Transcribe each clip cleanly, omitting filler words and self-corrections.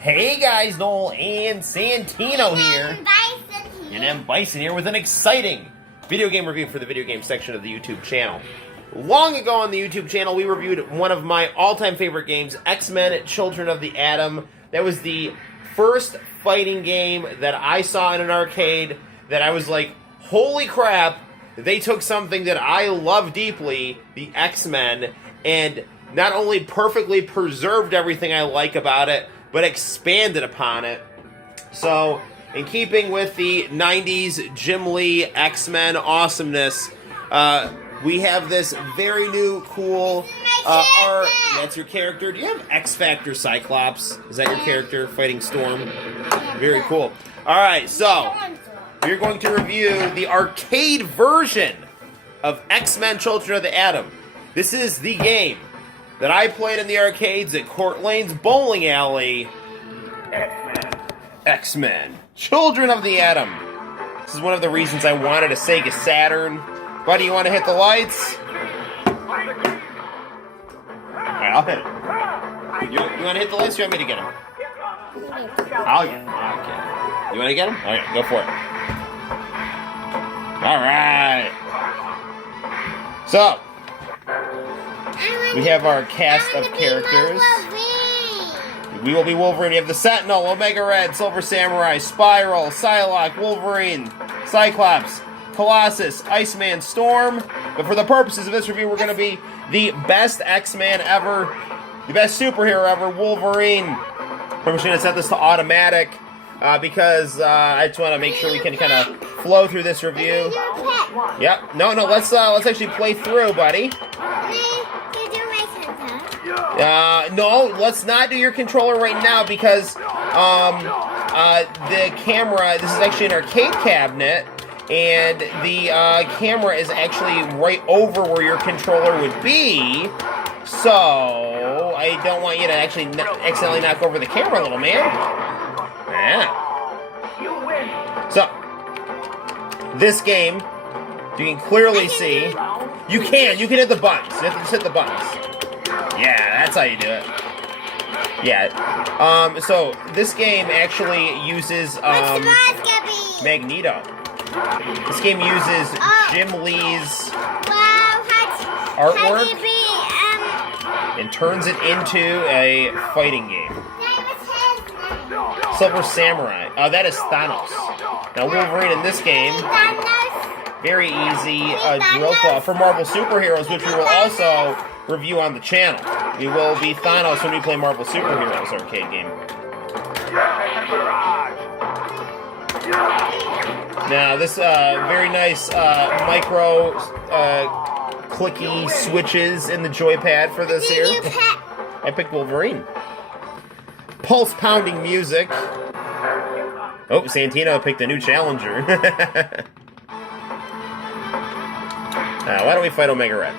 Hey guys, Noel and Santino here. And I'm Bison here with an exciting video game review for the video game section of the YouTube channel. Long ago on the YouTube channel, we reviewed one of my all-time favorite games, X-Men Children of the Atom. That was the first fighting game that I saw in an arcade that I was like, holy crap, they took something that I love deeply, the X-Men, and not only perfectly preserved everything I like about it, but expanded upon it. So, in keeping with the 90s Jim Lee X-Men awesomeness, we have this very new, cool art. That's your character. Do you have X-Factor Cyclops? Is that your character, fighting Storm? Very cool. Alright, so, we're going to review the arcade version of X-Men Children of the Atom. This is the game that I played in the arcades at Court Lane's Bowling Alley. X-Men. Children of the Atom. This is one of the reasons I wanted a Sega Saturn. Buddy, you want to hit the lights? Alright, I'll hit it. You want to hit the lights or you want me to get him? I'll get him. Okay. You want to get him? Okay, go for it. Alright. So, we have our cast of characters. We will be Wolverine. We have the Sentinel, Omega Red, Silver Samurai, Spiral, Psylocke, Wolverine, Cyclops, Colossus, Iceman, Storm. But for the purposes of this review, we're going to be the best X-Man ever, the best superhero ever, Wolverine. I'm just going to set this to automatic because I just want to make sure we can kind of flow through this review. Yep. No, let's actually play through, buddy. No, let's not do your controller right now because the camera, this is actually an arcade cabinet, and the camera is actually right over where your controller would be, so I don't want you to actually accidentally knock over the camera, little man. Yeah. So, this game, you can clearly see, you can hit the buttons, you have to just hit the buttons. Yeah, that's how you do it. Yeah. So this game actually uses Magneto. This game uses Jim Lee's artwork and turns it into a fighting game. Silver Samurai. That is Thanos. Now Wolverine in this game, very easy drill claw for Marvel Superheroes, which we will also review on the channel. We will be Thanos when we play Marvel Superheroes arcade game. Now this very nice micro clicky switches in the joypad for this here. I picked Wolverine. Pulse pounding music. Oh, Santino picked a new challenger. Why don't we fight Omega Red?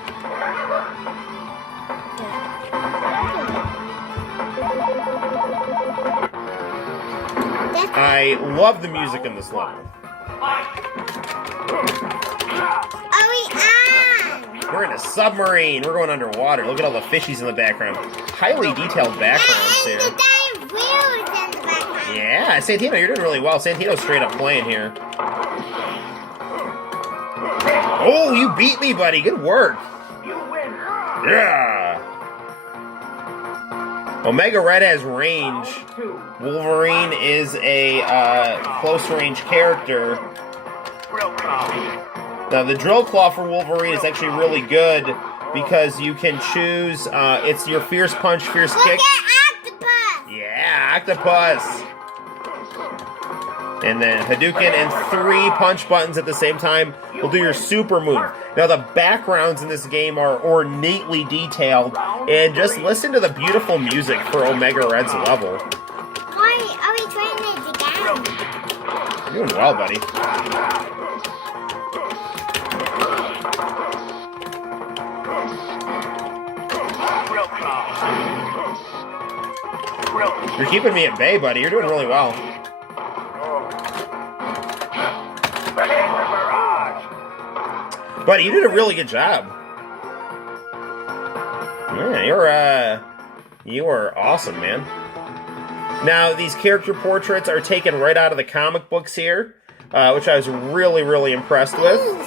I love the music in this level. Are we on? We're in a submarine. We're going underwater. Look at all the fishies in the background. Highly detailed backgrounds here. Yeah, Santino, you're doing really well. Santino's straight up playing here. Oh, you beat me, buddy. Good work. Yeah. Omega Red has range. Wolverine is a close-range character. Now, the drill claw for Wolverine is actually really good because you can choose, it's your Fierce Punch, Fierce Kick. Look at Octopus! Yeah, Octopus! And then Hadouken and 3 punch buttons at the same time will do your super move. Now the backgrounds in this game are ornately detailed, and just listen to the beautiful music for Omega Red's level. Why are we trying this again? You're doing well, buddy. You're keeping me at bay, buddy. You're doing really well. Buddy, you did a really good job. Yeah, you were awesome, man. Now, these character portraits are taken right out of the comic books here, which I was really, really impressed with. Ooh,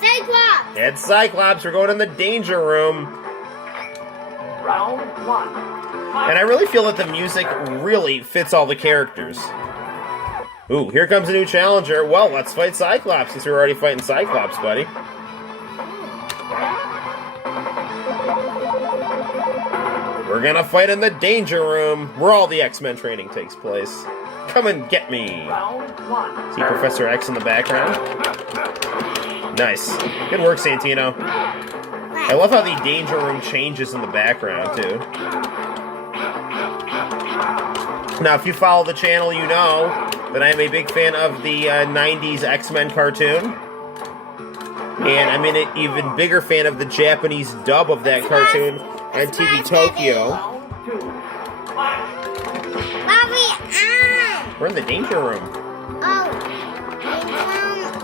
Cyclops! It's Cyclops. We're going in the danger room. Round 1. And I really feel that the music really fits all the characters. Ooh, here comes a new challenger. Well, let's fight Cyclops since we're already fighting Cyclops, buddy. We're gonna fight in the danger room, where all the X-Men training takes place. Come and get me. Round 1. See Professor X in the background. Nice. Good work, Santino. I love how the danger room changes in the background, too. Now, if you follow the channel, you know that I'm a big fan of the 90s X-Men cartoon. And I'm an even bigger fan of the Japanese dub of that cartoon on TV Tokyo. Round 2. Fight. Are we on? We're in the danger room. Oh.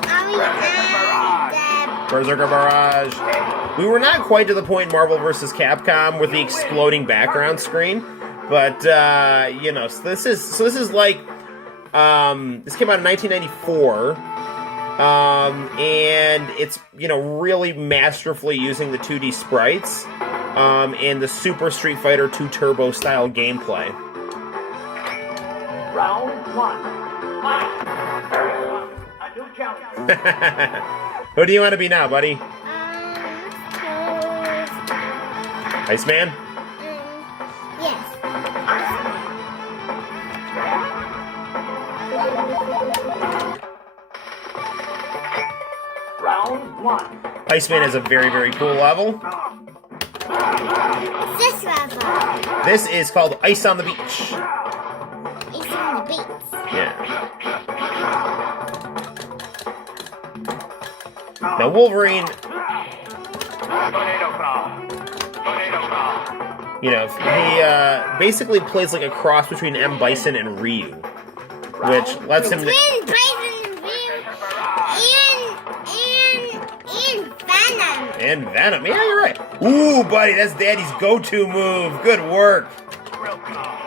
Are we on Berserker Barrage. We were not quite to the point in Marvel vs. Capcom with the exploding background screen. But, you know, so this is like, this came out in 1994. And it's, you know, really masterfully using the 2D sprites, and the Super Street Fighter 2 Turbo style gameplay. Round 1. Fight. A new challenger. Who do you want to be now, buddy? Iceman? Yes. Round 1. Iceman is a very, very cool level. This level. This is called Ice on the Beach. It's on the beats. Yeah. Now, Wolverine, you know, he basically plays like a cross between M. Bison and Ryu, which lets him... Twin Bison and Venom. And Venom. Yeah, you're right. Ooh, buddy, that's Daddy's go-to move. Good work.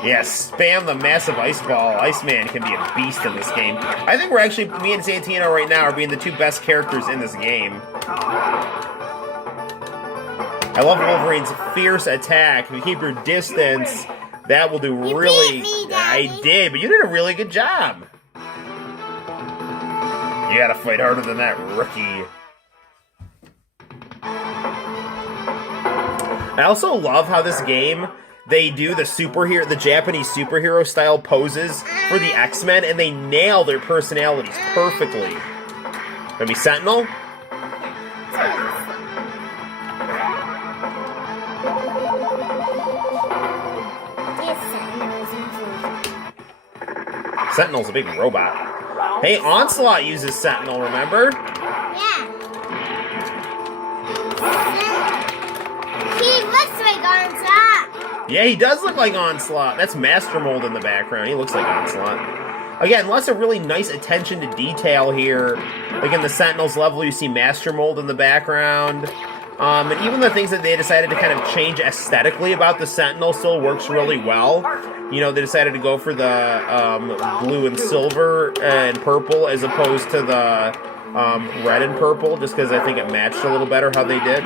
Yes, spam the massive ice ball. Iceman can be a beast in this game. I think we're actually, me and Santino right now are being the two best characters in this game. I love Wolverine's fierce attack. If you keep your distance, that will do really... beat me, Daddy. I did, but you did a really good job. You gotta fight harder than that, rookie. I also love how this game, they do the Japanese superhero style poses for the X-Men, and they nail their personalities perfectly. Maybe Sentinel? Sentinel's a big robot. Hey, Onslaught uses Sentinel, remember? Yeah. He looks like Onslaught. Yeah, he does look like Onslaught. That's Master Mold in the background. He looks like Onslaught. Again, lots of really nice attention to detail here. Like in the Sentinels level, you see Master Mold in the background. And even the things that they decided to kind of change aesthetically about the Sentinel still works really well. You know, they decided to go for the blue and silver and purple as opposed to the red and purple, just because I think it matched a little better how they did.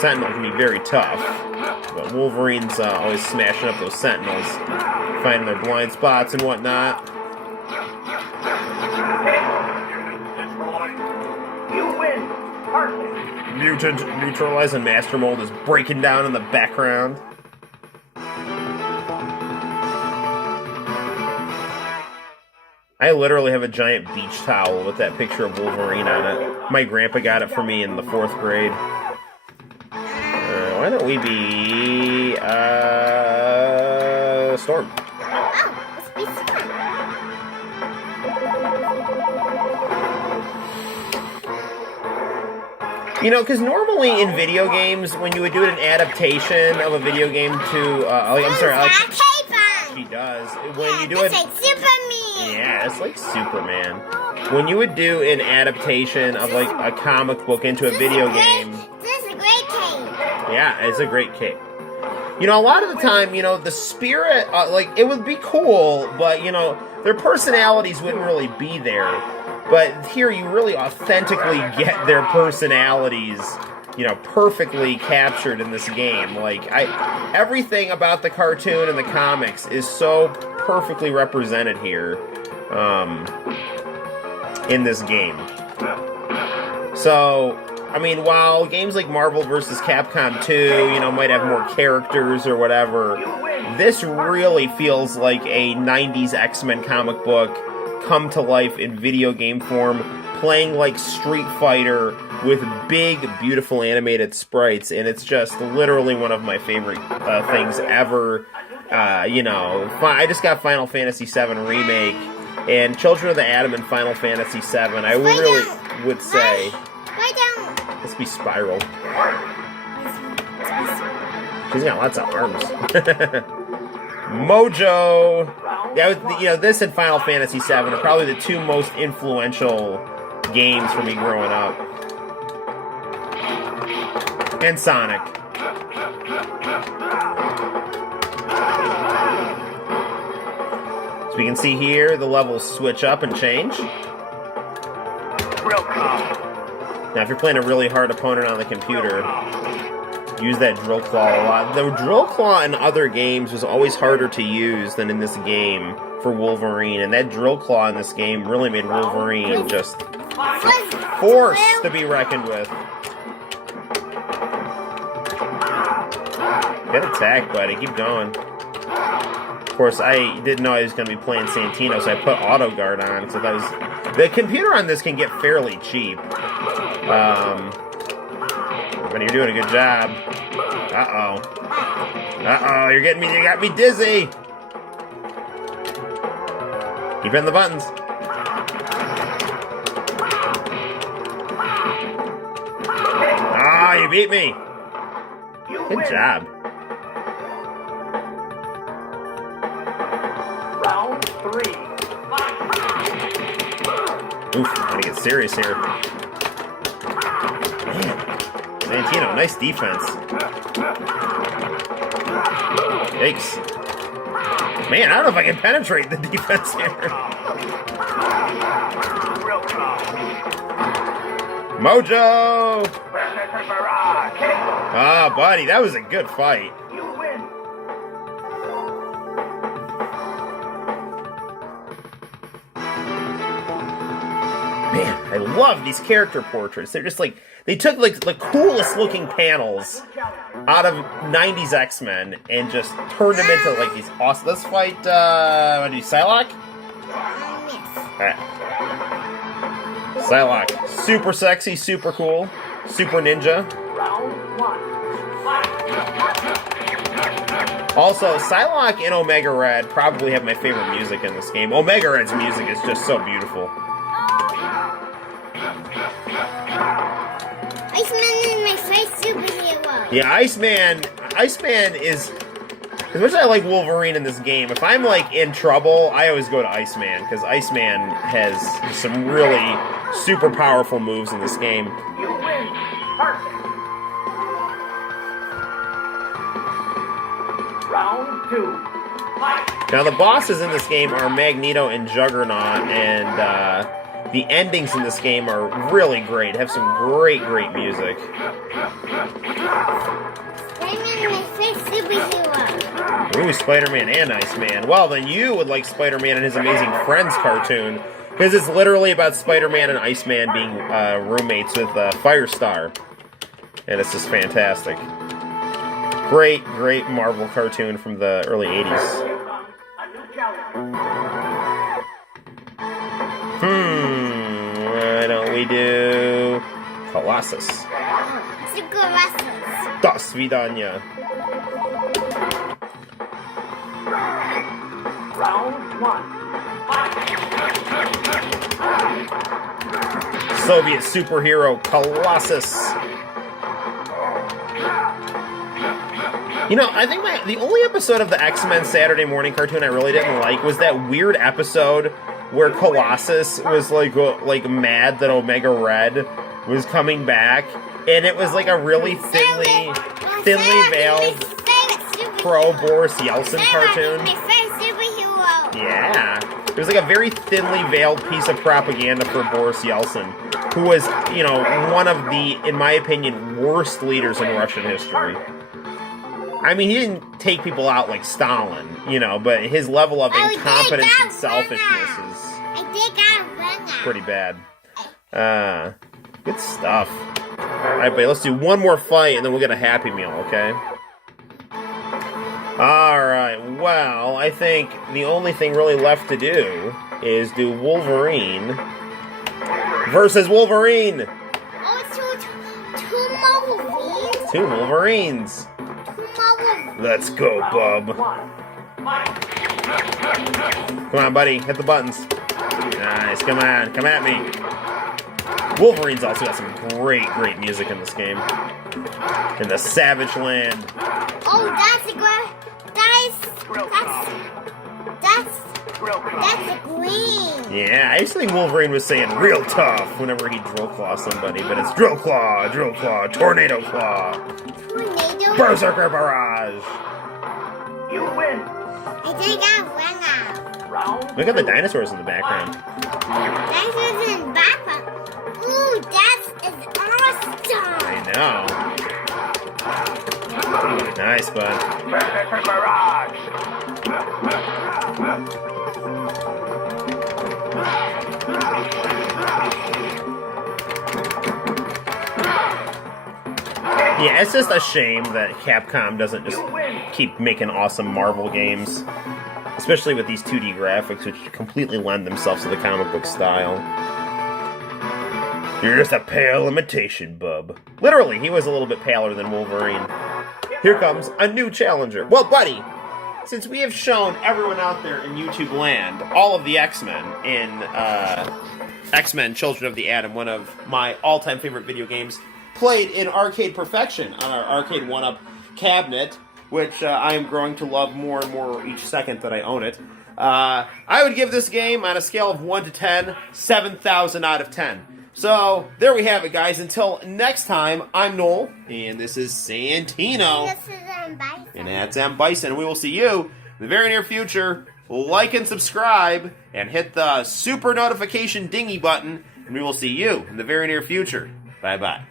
Sentinel can be very tough, but Wolverine's always smashing up those Sentinels, finding their blind spots and whatnot. You win. Perfect. Mutant neutralized and Master Mold is breaking down in the background. I literally have a giant beach towel with that picture of Wolverine on it. My grandpa got it for me in the 4th grade. Why don't we be Storm? Oh, let's be Storm. You know, because normally in video games, when you would do an adaptation of a video game to, she does. When you do it, like Superman. yeah, it's like Superman. When you would do an adaptation of like a comic book into a video game, This is a great cake. yeah, it's a great cape. you know, a lot of the time, you know, the spirit, like, it would be cool, but, you know, their personalities wouldn't really be there. But here you really authentically get their personalities, you know, perfectly captured in this game. Like, everything about the cartoon and the comics is so perfectly represented here, in this game. So, I mean, while games like Marvel vs. Capcom 2, you know, might have more characters or whatever, this really feels like a 90s X-Men comic book come to life in video game form, playing like Street Fighter with big, beautiful animated sprites, and it's just literally one of my favorite things ever. You know, I just got Final Fantasy VII Remake, and Children of the Atom and Final Fantasy VII, I really would say... Why don't... Let's be Spiral. She's got lots of arms. Mojo! That was, you know, this and Final Fantasy VII are probably the two most influential games for me growing up. And Sonic. So we can see here, the levels switch up and change. Now, if you're playing a really hard opponent on the computer, use that Drill Claw a lot. The Drill Claw in other games was always harder to use than in this game for Wolverine, and that Drill Claw in this game really made Wolverine just a force to be reckoned with. Good attack, buddy. Keep going. Of course, I didn't know I was going to be playing Santino, so I put Auto Guard on. So that was... The computer on this can get fairly cheap. But you're doing a good job. Uh-oh. Uh-oh, you got me dizzy. Keep hitting the buttons. Ah, you beat me. Good job. Round 3. Oof, gotta get serious here. Man, Santino, nice defense. Yikes. Man, I don't know if I can penetrate the defense here. Mojo! Ah, buddy, that was a good fight. You win. Man, I love these character portraits. They're just like, they took like the coolest looking panels out of 90s X-Men and just turned them into like these awesome... Let's fight, wanna do Psylocke? Alright. Psylocke. Super sexy, super cool, super ninja. Round 1. Also, Psylocke and Omega Red probably have my favorite music in this game. Omega Red's music is just so beautiful. Iceman is my first superhero. Yeah, Iceman is... As much as I like Wolverine in this game, if I'm, like, in trouble, I always go to Iceman, because Iceman has some really super powerful moves in this game. You win. Perfect. Round 2. Fight. Now, the bosses in this game are Magneto and Juggernaut, and the endings in this game are really great. Have some great music. Spider-Man is my first superhero. Ooh, Spider-Man and Iceman. Well, then you would like Spider-Man and His Amazing Friends cartoon, because it's literally about Spider-Man and Iceman being roommates with Firestar. And it's just fantastic. Great Marvel cartoon from the early 80s. A new challenge. Why don't we do Colossus? Super Rasmus. До свидания. Round 1. Soviet superhero Colossus. You know, I think the only episode of the X-Men Saturday morning cartoon I really didn't like was that weird episode where Colossus was like mad that Omega Red was coming back, and it was like a really thinly veiled. Favorite pro Boris Yeltsin cartoon. My first superhero. Yeah. It was like a very thinly veiled piece of propaganda for Boris Yeltsin, who was, you know, one of the, in my opinion, worst leaders in Russian history. I mean, he didn't take people out like Stalin, you know, but his level of incompetence and selfishness is pretty bad. Good stuff. Alright, buddy, let's do one more fight and then we'll get a Happy Meal, okay? Alright, well, I think the only thing really left to do is do Wolverine versus Wolverine! Oh, it's two Wolverines? Two Wolverines! Let's go, bub. Come on, buddy, hit the buttons. Nice, come on, come at me. Wolverine's also got some great music in this game. In the Savage Land. Oh, that's a great. That's a green. Yeah, I used to think Wolverine was saying real tough whenever he drill claw somebody, but it's drill claw, tornado claw. Tornado? Berserker barrage. You win. I think I win now. Round Look at the dinosaurs in the background. Dinosaurs in the background. Ooh, that is awesome. I know. Nice, bud. Berserker barrage. Yeah, it's just a shame that Capcom doesn't just keep making awesome Marvel games. Especially with these 2D graphics, which completely lend themselves to the comic book style. You're just a pale imitation, bub. Literally, he was a little bit paler than Wolverine. Here comes a new challenger. Well, buddy, since we have shown everyone out there in YouTube land all of the X-Men in X-Men Children of the Atom, one of my all-time favorite video games, played in arcade perfection on our Arcade 1-Up cabinet, which I am growing to love more and more each second that I own it. I would give this game, on a scale of 1 to 10, 7,000 out of 10. So, there we have it, guys. Until next time, I'm Noel, and this is Santino. This is Bison. And that's M. Bison. We will see you in the very near future. Like and subscribe, and hit the super notification dingy button, and we will see you in the very near future. Bye-bye.